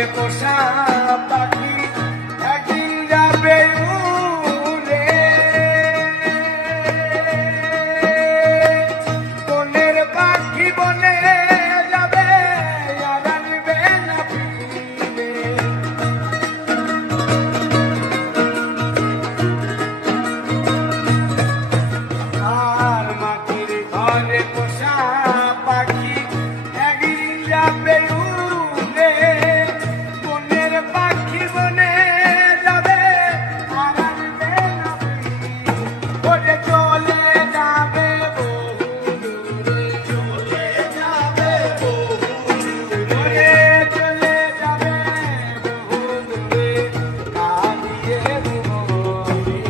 ঘরে পোষা পাখি একদিন যাবে উড়ে। বনের পাখি বনে যাবে আর আসবে না ফিরে। আর মাটির ঘরে পোষা পাখি একদিন যাবে উড়ে। বনের পাখি বনে যাবে আর আসবে না ফিরে। ওরে চলে যাবে বহু দূরে, চলে যাবে বহু দূরে, চলে যাবে বহু দূরে, কাঁদিয়ে মরে।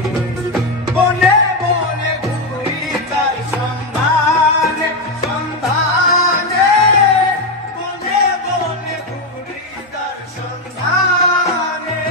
বনে বনে ঘুরি তার সন্ধানে, সন্ধানে, বনে বনে ঘুরি তার সন্ধানে।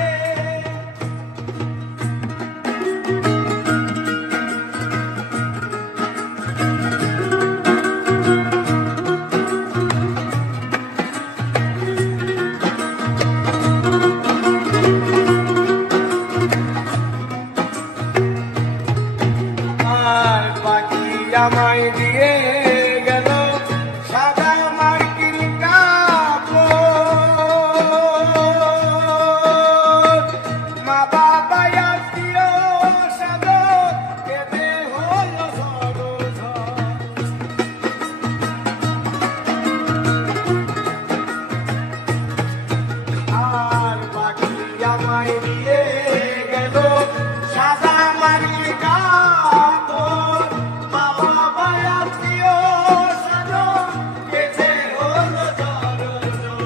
আর পাখি আমায় দিয়ে গেল সাদা মার্কিন কাপড়। মা বাবা আত্মীয় সাদর কেঁদে হলো সরোঝর। আর পাখি আমায় দিয়ে গেল সাদা মার্কিন কাপড়। মা বাবা আত্মীয় সাদর কেঁদে হলো সরোঝর।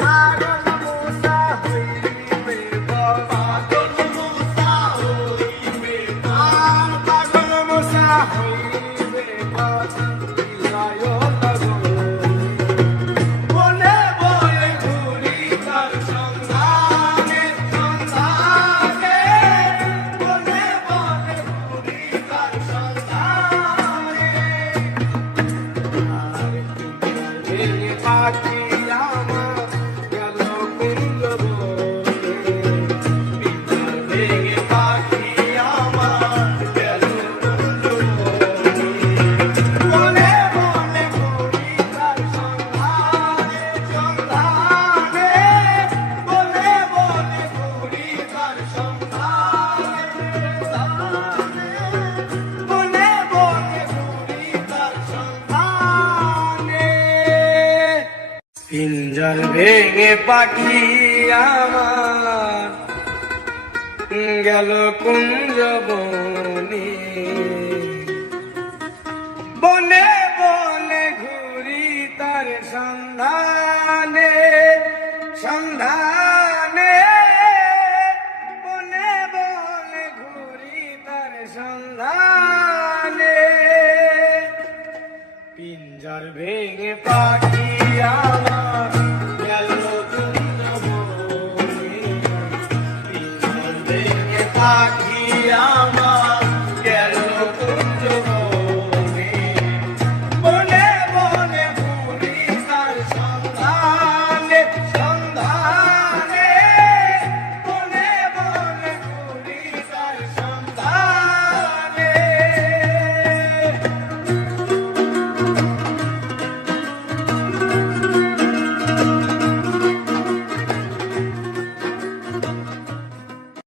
পাগল মূসা হইবে বল, পাগল মূসা হইবে বল, পাগল মূসা হইবে বল, বিদায় লাগো। বনে বনে ঘুরি তার সন্ধানে, সন্ধানে, বনে বনে ঘুরি তার সন্ধানে। আর ভেঙে পাখি আমার গেল কুঞ্জ বনে, ভেঙে পাখি আমার গেল কুঞ্জ বনে। বনে বনে ঘুরি তার সন্ধানে, সন্ধানে, বনে বনে ঘুরি তার সন্ধানে, সন্ধানে, বনে বনে ঘুরি তার সন্ধানে। পিঞ্জর ভেঙে পাখি আমার গেল কুঞ্জ বনে। বনে বনে ঘুরি তার সন্ধানে, সন্ধানে, বনে বনে ঘুরি তার সন্ধানে। পিঞ্জর ভেঙে পাখি আমার